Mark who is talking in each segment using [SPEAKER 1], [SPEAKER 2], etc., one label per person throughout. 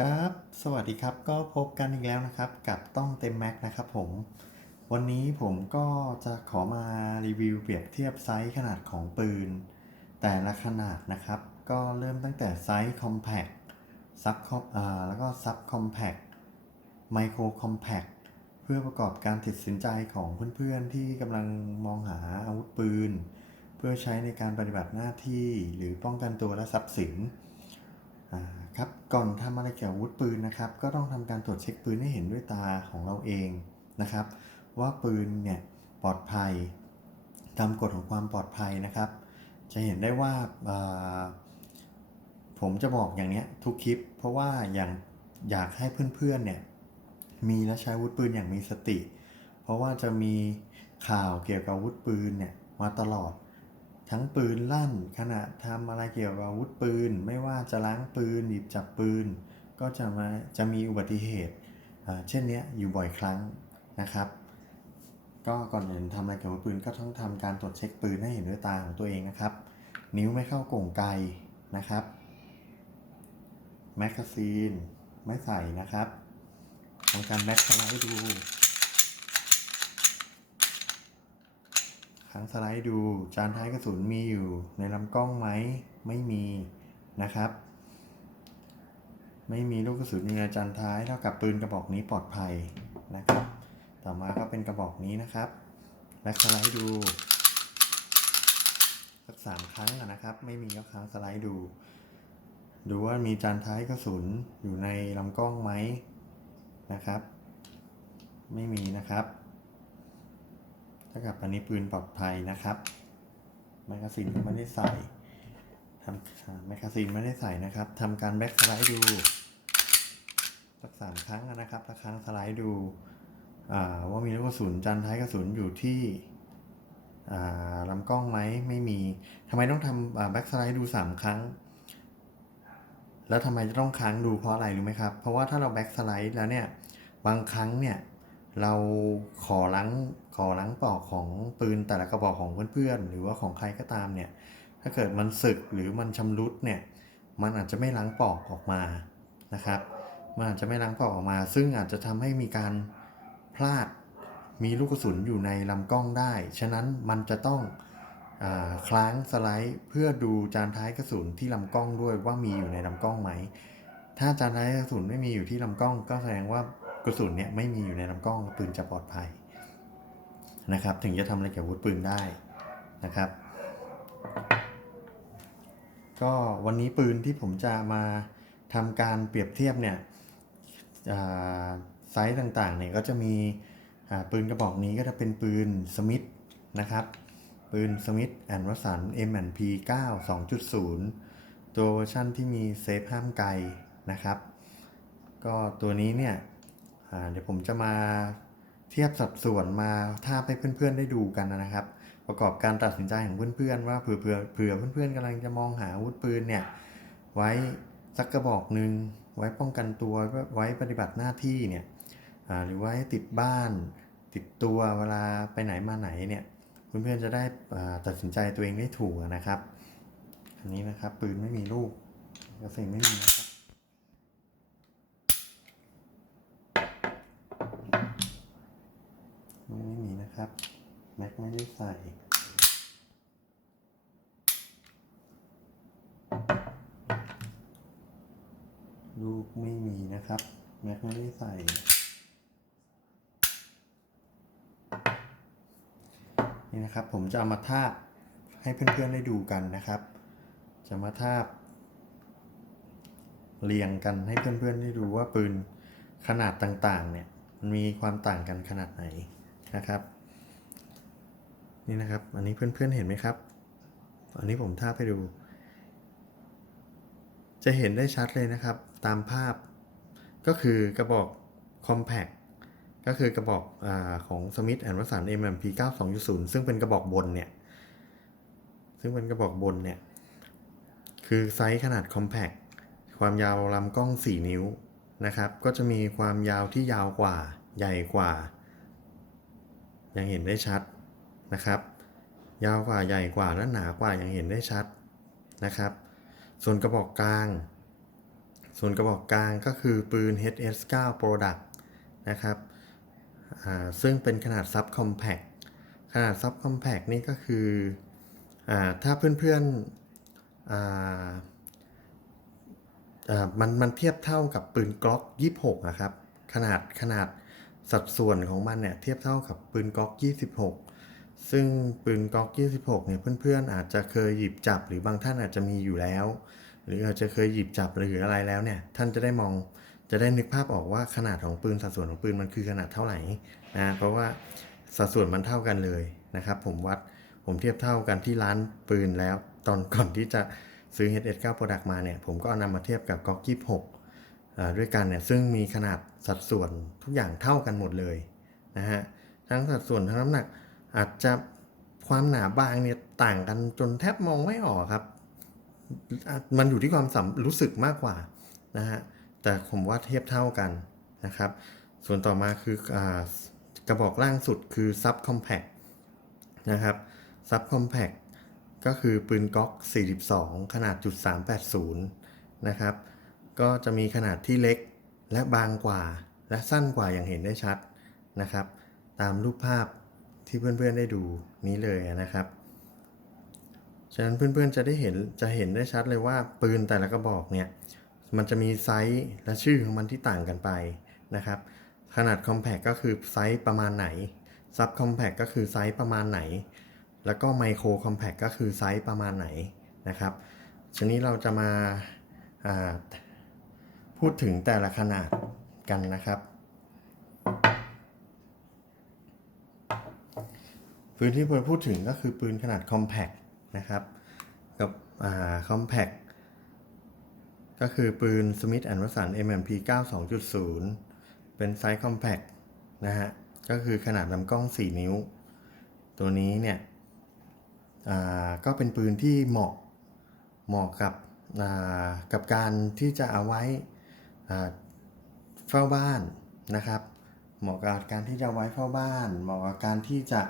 [SPEAKER 1] ครับ สวัสดีครับก็พบกันอีกแล้วนะครับ กับต้องเต็มแม็กนะครับผม วันนี้ผมก็จะขอมารีวิวเปรียบเทียบไซส์ขนาดของปืน แต่ละขนาดนะครับ ก็เริ่มตั้งแต่ไซส์ Compact ซับอ่าแล้วก็ซับ Compact Micro Compact เพื่อประกอบการตัดสินใจของเพื่อนๆ ที่กำลังมองหาอาวุธปืน เพื่อใช้ในการปฏิบัติหน้าที่หรือป้องกันตัวและทรัพย์สินอ่า ครับก่อนทำอะไรเกี่ยวกับอาวุธปืนนะครับ ก็ต้องทำการตรวจเช็คปืนให้เห็นด้วยตาของเราเองนะครับ ว่าปืนเนี่ยปลอดภัยตามกฎของความปลอดภัยนะครับ จะเห็นได้ว่าาผมจะบอกอย่างนี้ทุกคลิป เพราะว่าอย่างอยากให้เพื่อนๆเนี่ยมีและใช้อาวุธปืนอย่างมีสติ เพราะว่าจะมีข่าวเกี่ยวกับอาวุธปืนเนี่ยมาตลอด ทั้งปืนลั่น ขณะทำอะไรเกี่ยวกับอาวุธปืน ไม่ว่าจะล้างปืน หยิบจับปืน ก็จะมาจะมีอุบัติเหตุเช่นนี้อยู่บ่อยครั้งนะครับ ก็ก่อนอื่นทำอะไรเกี่ยวกับปืนก็ต้องทำการตรวจเช็คปืนให้เห็นด้วยตาของตัวเองนะครับ นิ้วไม่เข้ากล่องไกนะครับแมกกาซีนไม่ใส่นะครับทำการแบ็คสไลด์ดู ครั้งสไลด์ดู จานท้ายกระสุนมีอยู่ในลำกล้องไหมไม่มีนะครับ ไม่มีลูกกระสุนอยู่ในจานท้ายเท่ากับปืนกระบอกนี้ปลอดภัยนะครับ ต่อมาก็เป็นกระบอกนี้นะครับแบ็คสไลด์ดูสักสามครั้งนะครับ ไม่มีก็ครั้งสไลด์ดู ดูว่ามีจานท้ายกระสุนอยู่ในลำกล้องไหมนะครับ ไม่มีนะครับ เท่ากับอันนี้ปืนปลอดภัยนะครับแมกกาซีนก็ไม่ได้ใส่ทำแมกกาซีนไม่ได้ใส่นะครับทำการแบ็กสไลด์ดูสักสามครั้งนะครับสักครั้งสไลด์ดูว่ามีลูกกระสุนจานท้ายกระสุนอยู่ที่อ่าลำกล้องไหมไม่มีทำไมต้องทำแบ็กสไลด์ดูสามครั้ง แล้วทำไมจะต้องค้างดูเพราะอะไรรู้ไหมครับ เพราะว่าถ้าเราแบ็กสไลด์แล้วเนี่ย บางครั้งเนี่ย เราขอล้าง ขอล้างปอกของปืนแต่ละกระบอกของเพื่อนๆ หรือว่าของใครก็ตามเนี่ย ถ้าเกิดมันสึกหรือมันชำรุดเนี่ย มันอาจจะไม่ล้างปอกออกมานะครับ มันอาจจะไม่ล้างปอกออกมา ซึ่งอาจจะทำให้มีการพลาดมีลูกกระสุนอยู่ในลำกล้องได้ ฉะนั้นมันจะต้องอคล้างสไลด์เพื่อดูจานท้ายกระสุนที่ลำกล้องด้วยว่ามีอยู่ในลำกล้องไหม ถ้าจานท้ายกระสุนไม่มีอยู่ที่ลำกล้อง ก็แสดงว่ากระสุนเนี่ยไม่มีอยู่ในลำกล้องปืนจะปลอดภัย นะครับ ถึงจะทำอะไรเกี่ยวกับอาวุธปืนได้นะครับ ก็วันนี้ปืนที่ผมจะมาทำการเปรียบเทียบเนี่ยไซส์ต่างๆเนี่ยก็จะมีปืนกระบอกนี้ก็จะเป็นปืนสมิธนะครับ ปืนสมิธแอนด์วสัน M&P 9 2.0 ตัวเวอร์ชันที่มีเซฟห้ามไกลนะครับ ก็ตัวนี้เนี่ยเดี๋ยวผมจะมา เทียบสัดส่วนมาทาบให้เพื่อนๆได้ดูกันนะครับ ประกอบการตัดสินใจของเพื่อนๆว่าเผื่อเผื่อเผื่อเพื่อนๆกำลังจะมองหาอาวุธปืนเนี่ยไว้สักกระบอกหนึ่งไว้ป้องกันตัวไว้ปฏิบัติหน้าที่เนี่ยหรือไว้ติดบ้าน ติดตัวเวลาไปไหนมาไหนเนี่ยเพื่อนๆจะได้ตัดสินใจตัวเองได้ถูกนะครับ อันนี้นะครับปืนไม่มีลูกกระสุนไม่มีมี นะครับ แม็กไม่ได้ใส่ลูกไม่มีนะครับ แม็กไม่ได้ใส่ นี่นะครับผมจะเอามาทาบให้เพื่อนๆได้ดูกันนะครับ จะมาทาบ เรียงกันให้เพื่อนๆได้ดูว่าปืนขนาดต่างๆเนี่ยมันมีความต่างกันขนาดไหนนะครับ นี่นะครับ อันนี้เพื่อนๆเห็นไหมครับอันนี้ผมทาบให้ดู จะเห็นได้ชัดเลยนะครับ ตามภาพ ก็คือกระบอก compact ก็คือกระบอกอของ Smith and Wesson MMP 92.0 ซึ่งเป็นกระบอกบนเนี่ย ซึ่งเป็นกระบอกบนเนี่ย คือไซส์ขนาด compact ความยาวลำกล้อง 4 นิ้วนะครับ ก็จะมีความยาวที่ยาวกว่า ใหญ่กว่า ยังเห็นได้ชัด นะครับ ยาวกว่าใหญ่กว่าและหนากว่ายังเห็นได้ชัดนะครับ ส่วนกระบอกกลาง ส่วนกระบอกกลางก็คือปืน HS9 Product นะครับซึ่งเป็นขนาดซับคอมแพคขนาดซับคอมแพคนี่ก็คืออถ้าเพื่อนๆอ่าอ่ามันมันเทียบเท่ากับปืนกล็อก 26นะครับขนาดขนาดสัดส่วนของมันเนี่ยเทียบเท่ากับปืนกล็อก 26 ซึ่งปืนกล็อก 26 เนี่ยเพื่อนๆ อาจจะเคยหยิบจับหรือบางท่านอาจจะมีอยู่แล้ว หรืออาจจะเคยหยิบจับหรืออะไรแล้วเนี่ย ท่านจะได้มองจะได้นึกภาพออกว่าขนาดของปืนสัดส่วนของปืนมันคือขนาดเท่าไหร่นะเพราะว่าสัดส่วนมันเท่ากันเลยนะครับ ผมวัดผมเทียบเท่ากันที่ร้านปืนแล้ว ตอนก่อนที่จะซื้อ HS9 Product มาเนี่ย ผมก็เอานำมาเทียบกับก๊อก 26 ด้วยกันเนี่ย ซึ่งมีขนาดสัดส่วนทุกอย่างเท่ากันหมดเลยนะฮะทั้งสัดส่วนทั้งน้ำหนัก อาจจะความหนาบางเนี่ยต่างกันจนแทบมองไม่ออกครับ มันอยู่ที่ความสัมรู้สึกมากกว่านะฮะแต่ผมว่าเทียบเท่ากันนะครับ ส่วนต่อมาคืออกระบอกล่างสุดคือ Sub Compact นะครับ Sub Compact ก็คือปืนก๊อก 42 ขนาดจุด380 นะครับ ก็จะมีขนาดที่เล็กและบางกว่า และสั้นกว่าอย่างเห็นได้ชัดนะครับ ตามรูปภาพ ที่เพื่อนๆได้ดูนี้เลยนะครับ ฉะนั้นเพื่อนๆจะได้เห็นจะเห็นได้ชัดเลยว่าปืนแต่ละกระบอกเนี่ยมันจะมีไซส์และชื่อของมันที่ต่างกันไปนะครับ ขนาด Compact ก็คือไซส์ประมาณไหน Sub Compact ก็คือไซส์ประมาณไหน แล้วก็ Micro Compact ก็คือไซส์ประมาณไหนนะครับทีนี้เราจะมาาพูดถึงแต่ละขนาดกันนะครับ ปืนที่ผมพูดถึงก็คือปืนขนาด Compact นะครับ กับอ่า Compact ก็คือปืน Smith Wesson MMP 92.0 เป็นไซส์ Compact นะฮะ ก็คือขนาดลำกล้อง 4 นิ้ว ตัวนี้เนี่ยก็เป็นปืนที่เหมาะเหมาะกับกับการที่จะเอาไว้เฝ้าบ้านนะครับ เหมาะกับการที่จะไว้เฝ้าบ้าน เหมาะกับการที่จะ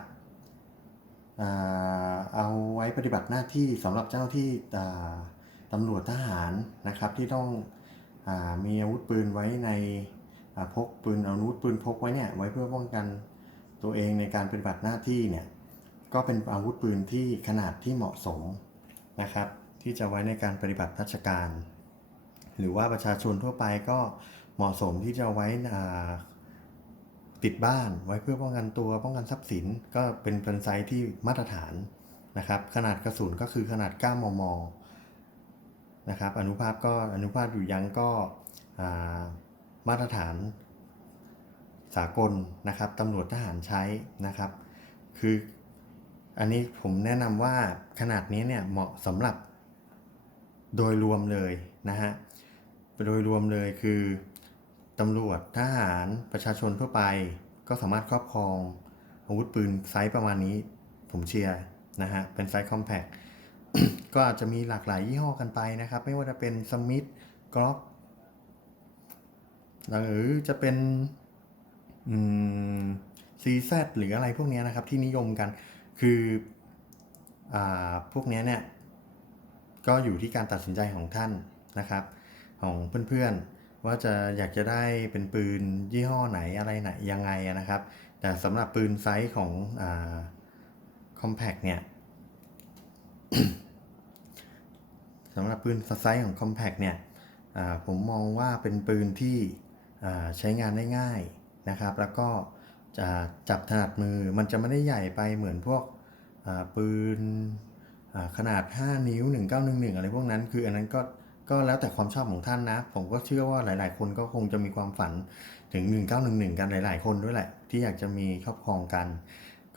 [SPEAKER 1] เอาไว้ปฏิบัติหน้าที่สำหรับเจ้าที่อ่าตำรวจทหารนะครับที่ต้องอมีอาวุธปืนไว้ในพกปืนอาวุธปืนพกไว้เนี่ยไว้เพื่อป้องกันตัวเองในการปฏิบัติหน้าที่เนี่ยก็เป็นอาวุธปืนที่ขนาดที่เหมาะสมนะครับ ที่จะไว้ในการปฏิบัติราชการ หรือว่าประชาชนทั่วไปก็เหมาะสมที่จะไว้ ติดบ้านไว้เพื่อป้องกันตัวป้องกันทรัพย์สิน ก็เป็นเป็นไซส์ที่มาตรฐานนะครับ ขนาดกระสุนก็คือขนาด 9 มม นะครับ อนุภาพก็อนุภาพอยู่ยังก็ามาตรฐานสากลนะครับตำรวจทหารใช้นะครับ คืออันนี้ผมแนะนำว่าขนาดนี้เนี่ยเหมาะสำหรับโดยรวมเลยนะฮะ โดยรวมเลยคือ ตำรวจทหารประชาชนทั่วไป ก็สามารถครอบครองอาวุธปืนไซส์ประมาณนี้ ผมเชียร์นะฮะ เป็นไซส์คอมแพคก็อาจจะมีหลากหลายยี่ห้อกันไปนะครับ ไม่ว่าจะเป็นสมิธกล็อกหรือจะเป็นซีแซดหรืออะไรพวกนี้นะครับที่นิยมกัน คืออพวกนี้เนี่ย ก็อยู่ที่การตัดสินใจของท่านนะครับ ของเพื่อนๆ ว่าจะอยากจะได้เป็นปืนยี่ห้อไหนอะไรไหนยังไงนะครับ แต่สำหรับปืนไซส์ของอ่า compact เนี่ยสำหรับปืนไซส์ของ compact เนี่ยอ่าผมมองว่าเป็นปืนที่อ่าใช้งานได้ง่ายนะครับ แล้วก็จะจับถนัดมือมันจะไม่ได้ใหญ่ไปเหมือนพวกอ่าปืนอ่าขนาด 5 นิ้ว 1911 อะไรพวกนั้น คืออันนั้นก็ ก็แล้วแต่ความชอบของท่านนะ ผมก็เชื่อว่าหลาย ๆ คนก็คงจะมีความฝันถึง 1911 กันหลาย ๆ คนด้วยแหละ ที่อยากจะมีครอบครองกัน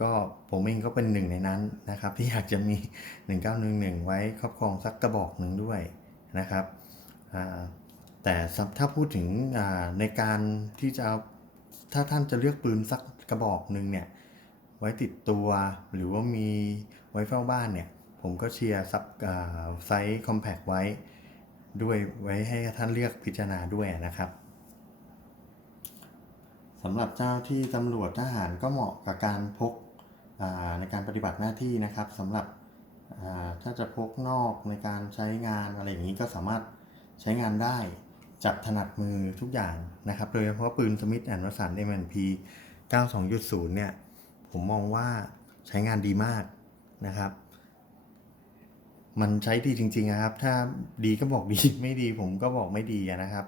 [SPEAKER 1] ก็ผมเองก็เป็นหนึ่งในนั้นนะครับ ที่อยากจะมี 1911 ไว้ครอบครองสักกระบอกหนึ่งด้วยนะครับแต่ถ้าพูดถึงในการที่จะถ้าท่านจะเลือกปืนสักกระบอกหนึ่งเนี่ยไว้ติดตัวหรือว่ามีไว้เฝ้าบ้านเนี่ย ผมก็เชียร์ซับไซส์คอมแพกไว้ ด้วยไว้ให้ท่านเลือกพิจารณาด้วยนะครับสำหรับเจ้าที่ตำรวจทหารก็เหมาะกับการพกในการปฏิบัติหน้าที่นะครับสำหรับถ้าจะพกนอกในการใช้งานอะไรอย่างนี้ก็สามารถใช้งานได้จับถนัดมือทุกอย่างนะครับโดยเฉพาะปืนสมิธแอนด์วสัน M&P 92.0 เนี่ย ผมมองว่าใช้งานดีมากนะครับ มันใช้ดีจริงๆนะครับ ถ้าดีก็บอกดีไม่ดีผมก็บอกไม่ดีนะครับ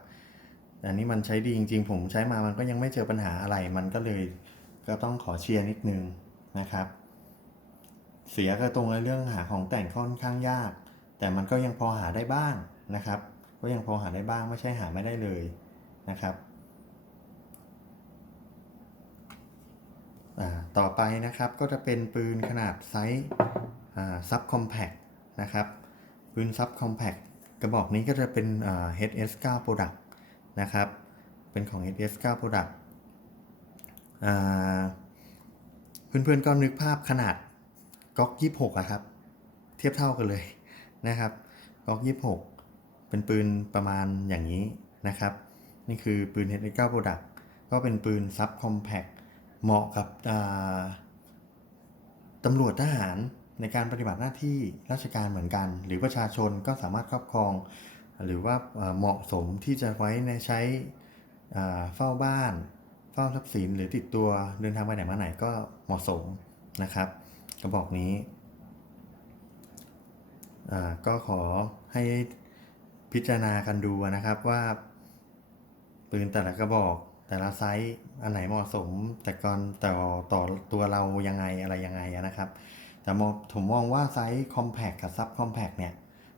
[SPEAKER 1] อันนี้มันใช้ดีจริง ๆ ผมใช้มามันก็ยังไม่เจอปัญหาอะไร มันก็เลยก็ต้องขอเชียร์นิดนึงนะครับ เสียก็ตรงในเรื่องหาของแต่งค่อนข้างยาก แต่มันก็ยังพอหาได้บ้างนะครับ ก็ยังพอหาได้บ้างไม่ใช่หาไม่ได้เลยนะครับอ่าต่อไปนะครับก็จะเป็นปืนขนาดไซส์ซับคอมแพค นะครับปืนซับคอมแพคกระบอกนี้ก็จะเป็นอ่า HS9 Product นะครับ เป็นของ HS9 Product เพื่อนๆก็นึกภาพขนาดก๊อก26อะครับ เทียบเท่ากันเลยนะครับก๊อก26 เป็นปืนประมาณอย่างนี้นะครับ นี่คือปืน HS9 Product ก็เป็นปืนซับคอมแพคเหมาะกับตำรวจทหาร ในการปฏิบัติหน้าที่ราชการเหมือนกัน หรือประชาชนก็สามารถครอบครอง หรือว่าเหมาะสมที่จะไว้ในใช้เฝ้าบ้าน เฝ้าทรัพย์สิน หรือติดตัวเดินทางไปไหนมาไหนก็เหมาะสมนะครับ กระบอกนี้ก็ขอให้พิจารณากันดูนะครับว่าปืนแต่ละกระบอกแต่ละไซส์อันไหนเหมาะสม แต่ก่อนต่อต่อตัวเรายังไงอะไรยังไงนะครับ แต่มองผมมองว่าไซส์คอมแพคกับซับคอมแพคเนี่ย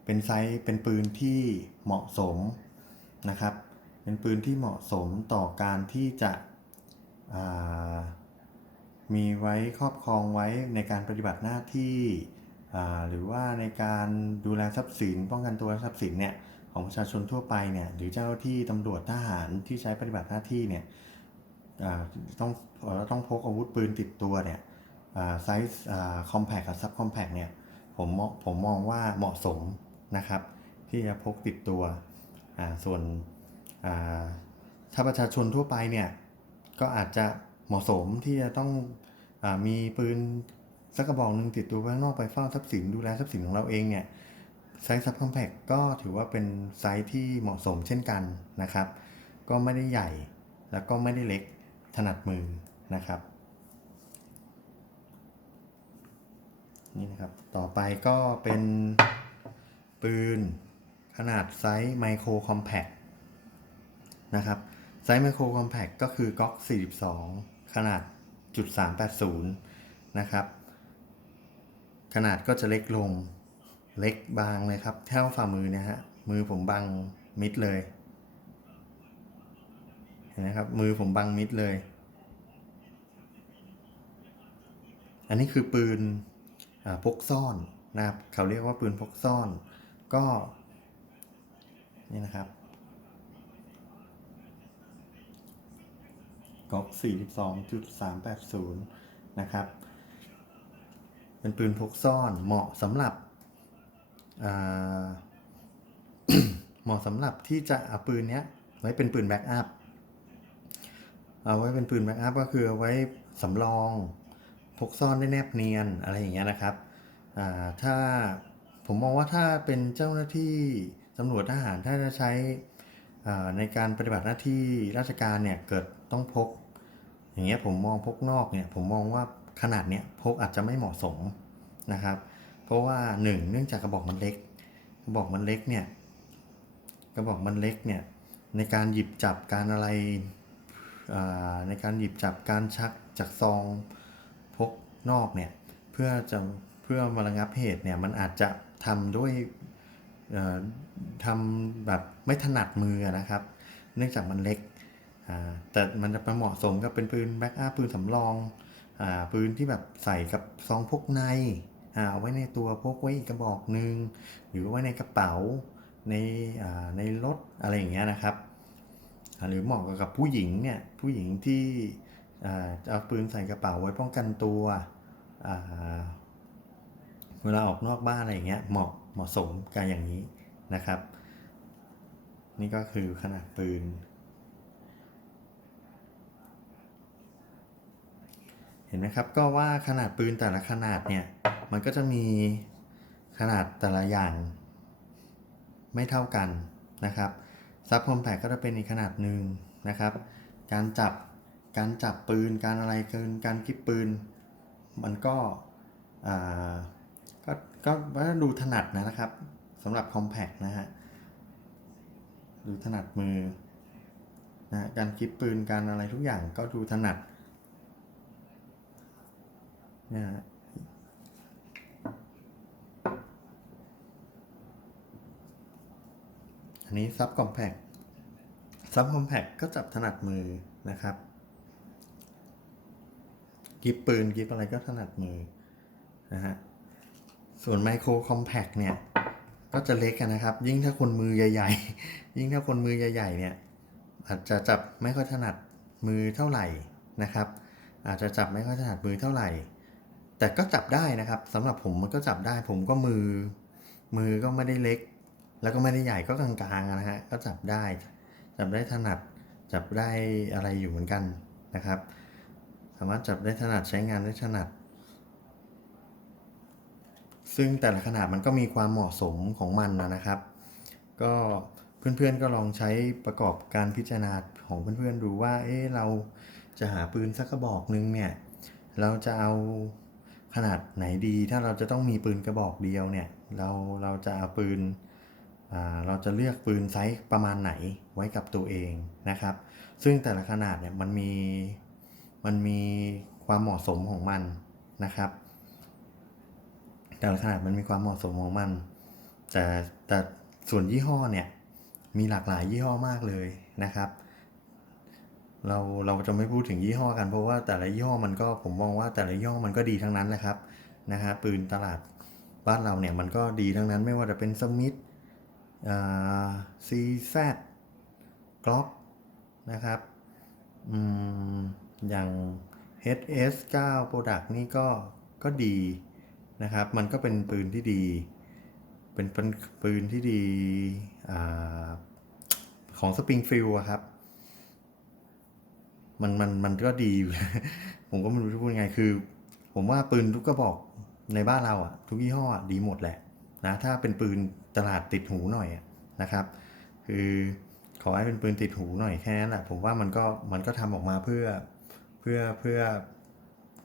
[SPEAKER 1] เป็นไซส์เป็นปืนที่เหมาะสมนะครับ เป็นปืนที่เหมาะสมต่อการที่จะมีไว้ครอบครองไว้ในการปฏิบัติหน้าที่ หรือว่าในการดูแลทรัพย์สิน ป้องกันตัวทรัพย์สินเนี่ยของประชาชนทั่วไปเนี่ยหรือเจ้าหน้าที่ตำรวจทหารที่ใช้ปฏิบัติหน้าที่เนี่ยต้องเราต้องพกอาวุธปืนติดตัวเนี่ย ไซส์คอมแพคกับซับคอมแพคเนี่ยผมมองผมมองว่าเหมาะสมนะครับ ที่จะพกติดตัวส่วนถ้าประชาชนทั่วไปเนี่ยก็อาจจะเหมาะสมที่จะต้องอมีปืนสักกระบอกหนึ่งติดตัวไว้ข้างนอกไปเฝ้าทรัพย์สินดูแลทรัพย์สินของเราเองเนี่ยไซส์ซับคอมแพคก็ถือว่าเป็นไซส์ที่เหมาะสมเช่นกันนะครับ ก็ไม่ได้ใหญ่แล้วก็ไม่ได้เล็กถนัดมือนะครับ นี่นะครับ ต่อไปก็เป็นปืนขนาดไซส์ไมโครคอมแพคนะครับ ไซส์ไมโครคอมแพคก็คือก๊อก 42 ขนาดจุด380 นะครับ ขนาดก็จะเล็กลงเล็กบางเลยครับ เท่าฝ่ามือนะฮะ มือผมบังมิดเลยเห็นไหมครับ มือผมบังมิดเลย อันนี้คือปืน พกซ่อนนะครับเขาเรียกว่าปืนพกซ่อน ก็นี่นะครับก๊อก42.380 นะครับ เป็นปืนพกซ่อนเหมาะสำหรับเหมาะสำหรับที่จะเอาปืนเนี้ยไว้เป็นปืนแบ็กอัพ เอาไว้เป็นปืนแบ็กอัพก็คือเอาไว้สำรอง พกซ่อนได้แนบเนียนอะไรอย่างเงี้ยนะครับถ้าผมมองว่าถ้าเป็นเจ้าหน้าที่ตำรวจทหารถ้าจะใช้ในการปฏิบัติหน้าที่ราชการเนี่ยเกิดต้องพก อย่างเงี้ยผมมองพกนอกเนี่ยผมมองว่าขนาดเนี้ยพกอาจจะไม่เหมาะสมนะครับ เพราะว่าหนึ่งเนื่องจากกระบอกมันเล็ก กระบอกมันเล็กเนี่ยกระบอกมันเล็กเนี่ยในการหยิบจับการอะไรในการหยิบจับการชักจากซอง นอกเนี่ยเพื่อจะเพื่อมาระงับเหตุเนี่ยมันอาจจะทำด้วยทำแบบไม่ถนัดมือนะครับ เนื่องจากมันเล็กแต่มันจะไปเหมาะสมกับเป็นปืนแบ็กอัพปืนสำรองอปืนที่แบบใส่กับซองพกในเอาไว้ในตัวพกไว้อีกกระบอกหนึ่งหรือไว้ในกระเป๋าในในรถอะไรอย่างเงี้ยนะครับ หรือเหมาะกับผู้หญิงเนี่ยผู้หญิงที่ เอาปืนใส่กระเป๋าไว้ป้องกันตัวเวลาออกนอกบ้านอะไรอย่างเงี้ยเหมาะเหมาะสมกับอย่างนี้นะครับ นี่ก็คือขนาดปืน เห็นไหมครับก็ว่าขนาดปืนแต่ละขนาดเนี่ยมันก็จะมีขนาดแต่ละอย่างไม่เท่ากันนะครับซับคอมแพคก็จะเป็นอีกขนาดหนึ่งนะครับ การจับ การจับปืนการอะไรเกินการกิบปืน มันก็ก็ก็ว่าดูถนัดนะครับสำหรับคอมแพคนะฮะดูถนัดมือนะการกิบปืนการอะไรทุกอย่างก็ดูถนัดนี่ฮะอันนี้ซับคอมแพคซับคอมแพคก็จับถนัดมือนะครับ กิบปืนกิบอะไรก็ถนัดมือนะฮะส่วนไมโครคอมแพคเนี่ย ก็จะเล็กกันนะครับ ยิ่งถ้าคนมือใหญ่ ๆ ยิ่งถ้าคนมือใหญ่ ๆ เนี่ย อาจจะจับไม่ค่อยถนัดมือเท่าไหร่นะครับ อาจจะจับไม่ค่อยถนัดมือเท่าไหร่ แต่ก็จับได้นะครับสำหรับผมมันก็จับได้ ผมก็มือ มือก็ไม่ได้เล็ก แล้วก็ไม่ได้ใหญ่ก็กลางๆนะฮะก็จับได้ จับได้ถนัดจับได้อะไรอยู่เหมือนกันนะครับามารถจับได้ถนัดใช้งานได้ถนัด ซึ่งแต่ละขนาดมันก็มีความเหมาะสมของมันนะครับ ก็เพื่อนๆก็ลองใช้ประกอบการพิจารณาของเพื่อนๆดูว่า เอ๊ะเราจะหาปืนสักกระบอกนึงเนี่ย เราจะเอาขนาดไหนดี ถ้าเราจะต้องมีปืนกระบอกเดียวเนี่ย เราเราจะเอาปืนเราจะเลือกปืนไซส์ประมาณไหนไว้กับตัวเองนะครับ ซึ่งแต่ละขนาดเนี่ยมันมี มันมีความเหมาะสมของมันนะครับ แต่ละขนาดมันมีความเหมาะสมของมัน แต่แต่ส่วนยี่ห้อเนี่ยมีหลากหลายยี่ห้อมากเลยนะครับ เราเราจะไม่พูดถึงยี่ห้อกันเพราะว่าแต่ละยี่ห้อมันก็ผมมองว่าแต่ละยี่ห้อมันก็ดีทั้งนั้นแหละครับนะฮะปืนตลาดบ้านเราเนี่ยมันก็ดีทั้งนั้นไม่ว่าจะเป็นสมิธซีแซดกล็อกนะครับ อืม อย่าง HS9 Product นี่ก็ก็ดีนะครับ มันก็เป็นปืนที่ดี เป็นเป็นปืนที่ดีอของ Springfield ครับ มันมันมันก็ดี ผมก็ไม่รู้จะพูดยังไงคือ ผมว่าปืนทุกกระบอกในบ้านเราอะทุกยี่ห้อดีหมดแหละนะถ้าเป็นปืนตลาดติดหูหน่อยนะครับ คือขอให้เป็นปืนติดหูหน่อยแค่นั้นแหละผมว่ามันก็มันก็ทำออกมาเพื่อ เพื่อเพื่อ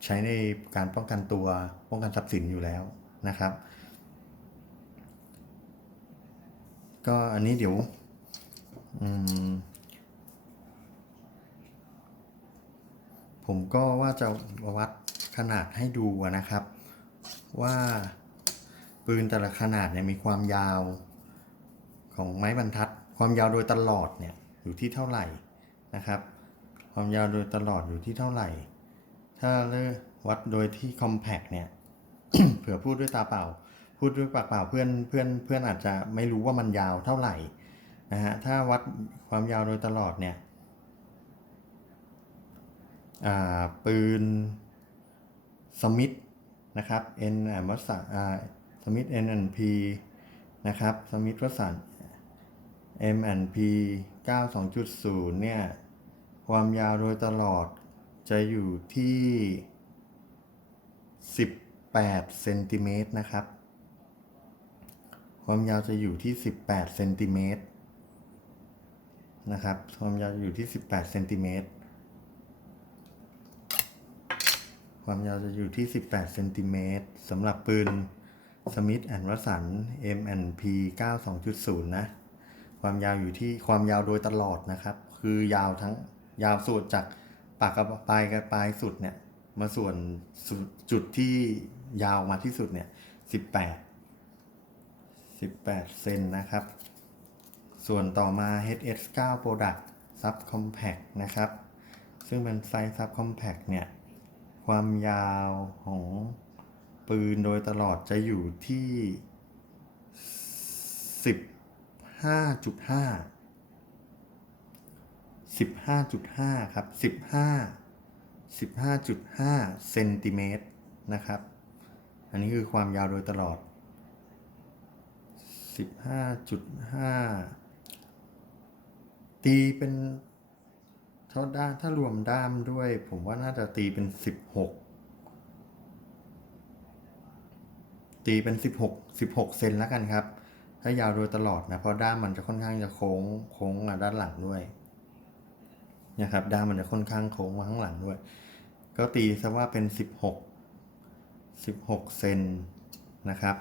[SPEAKER 1] ใช้ในการป้องกันตัวป้องกันทรัพย์สินอยู่แล้วนะครับ ก็อันนี้เดี๋ยวมผมก็ว่าจะวัดขนาดให้ดูนะครับ ว่าปืนแต่ละขนาดเนี่ยมีความยาวของไม้บรรทัด ความยาวโดยตลอดเนี่ยอยู่ที่เท่าไหร่นะครับ ความยาวโดยตลอดอยู่ที่เท่าไหร่ ถ้าเลือกวัดโดยที่ compact เนี่ย เผื่อพูดด้วยตาเปล่า พูดด้วยปากเปล่าเพื่อนเพื่อนเพื่อนอาจจะไม่รู้ว่ามันยาวเท่าไหร่นะฮะ ถ้าวัดความยาวโดยตลอดเนี่ยอ่าปืนสมิธนะครับ N อ่าวัสสมิธ N P นะครับสมิธวัสัน M P 92.0 เนี่ย ความยาวโดยตลอดจะอยู่ที่ 18 เซนติเมตรนะครับ ความยาวจะอยู่ที่ 18 เซนติเมตรนะครับ ความยาวจะอยู่ที่ 18 เซนติเมตร ความยาวจะอยู่ที่ 18 เซนติเมตรสำหรับปืน Smith w e s s o n M&P 92.0 นะ ความยาวอยู่ที่ความยาวโดยตลอดนะครับ คือยาวทั้ง ยาวสุดจากปากกับปลายกับปลายสุดเนี่ยมาส่วนจุดที่ยาวมาที่สุดเนี่ย18 18เซนนะครับ ส่วนต่อมา HS9 Product Sub Compact นะครับ ซึ่งเป็นไซส์ Sub Compact เนี่ย ความยาวของปืนโดยตลอดจะอยู่ที่ 15.5 15.5 ครับ 15 15.5 เซนติเมตรนะครับ อันนี้คือความยาวโดยตลอด 15.5 ตีเป็นเท่าด้านถ้ารวมด้ามด้วย ผมว่าน่าจะตีเป็น 16 ตีเป็น 16 16 เซนแล้วกันครับ ถ้ายาวโดยตลอดนะ เพราะด้ามมันจะค่อนข้างจะโค้งโค้งด้านหลังด้วย นะครับด้ามมันจะค่อนข้างโค้งมาข้างหลังด้วย ก็ตีซะว่าเป็น 16 16 เซนนะครับ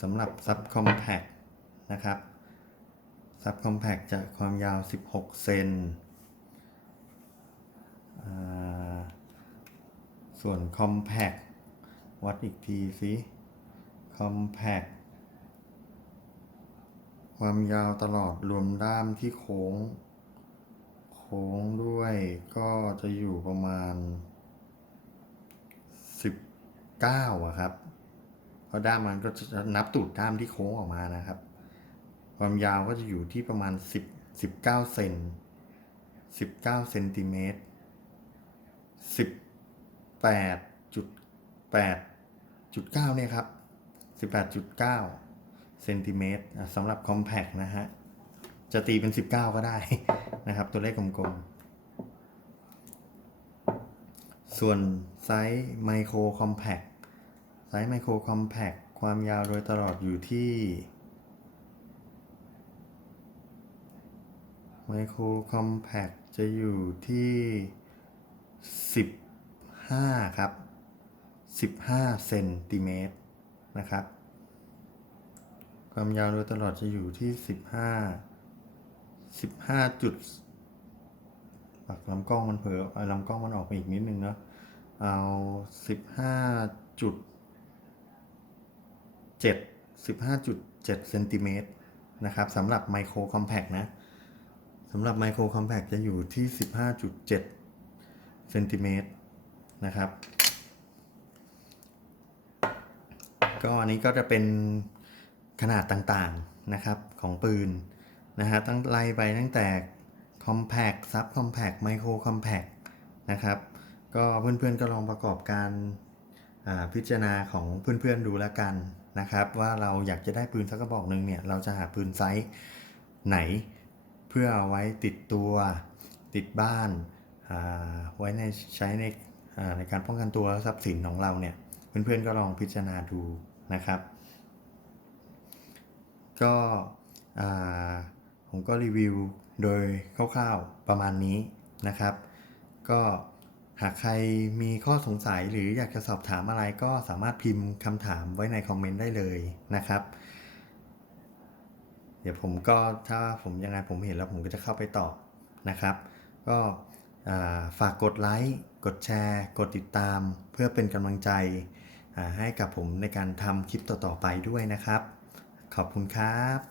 [SPEAKER 1] สำหรับซับคอมแพคนะครับซับคอมแพคจะความยาว 16 เซนส่วน Compact วัดอีกทีสิ Compact ความยาวตลอดรวมด้ามที่โค้ง ค้งด้วยก็จะอยู่ประมาณ 19อะครับเพราะด้ามมันก็จะนับตูดด้ามที่โค้งออกมานะครับ ความยาวก็จะอยู่ที่ประมาณ 10 19เซน19เซนติเมตร18จุด8จุด9เนี่ยครับ18.9เซนติเมตรสำหรับ Compact นะฮะ จะตีเป็น 19 ก็ได้นะครับ ตัวเลขกลมๆ ส่วนไซส์ Micro Compact ไซส์ Micro Compact ความยาวโดยตลอดอยู่ที่ Micro Compact จะอยู่ที่ 15 ครับ 15เซนติเมตรนะครับ ความยาวโดยตลอดจะอยู่ที่ 15 15จุดปักลำกล้องมันเผลอลำกล้องมันออกไปอีกนิดนึงเนาะเอา15จุด7 15.7เจ็ดเซนติเมตรนะครับสำหรับไมโครคอมแพกนะสำหรับไมโครคอมแพกจะอยู่ที่15.7เซนติเมตรนะครับ ก็อันนี้ก็จะเป็นขนาดต่างๆนะครับของปืน นะฮะตั้งไล่ไปตั้งแต่ Compact Sub Compact Micro Compact นะครับ ก็เพื่อนๆก็ลองประกอบการพิจารณาของเพื่อนๆดูแล้วกันนะครับ ว่าเราอยากจะได้ปืนสักกระบอกหนึ่งเนี่ยเราจะหาปืนไซส์ไหน เพื่อเอาไว้ติดตัวติดบ้านอ่าไว้ในใช้ในในการป้องกันตัวทรัพย์สินของเราเนี่ยเพื่อนๆก็ลองพิจารณาดูนะครับ ก็อ่า ผมก็รีวิวโดยคร่าวๆประมาณนี้นะครับ ก็หากใครมีข้อสงสัยหรืออยากจะสอบถามอะไรก็สามารถพิมพ์คำถามไว้ในคอมเมนต์ได้เลยนะครับ เดี๋ยวผมก็ถ้าผมยังไงผมเห็นแล้วผมก็จะเข้าไปตอบนะครับ ก็ฝากกดไลค์กดแชร์ กดติดตาม เพื่อเป็นกำลังใจให้กับผมในการทำคลิปต่อๆไปด้วยนะครับ ขอบคุณครับ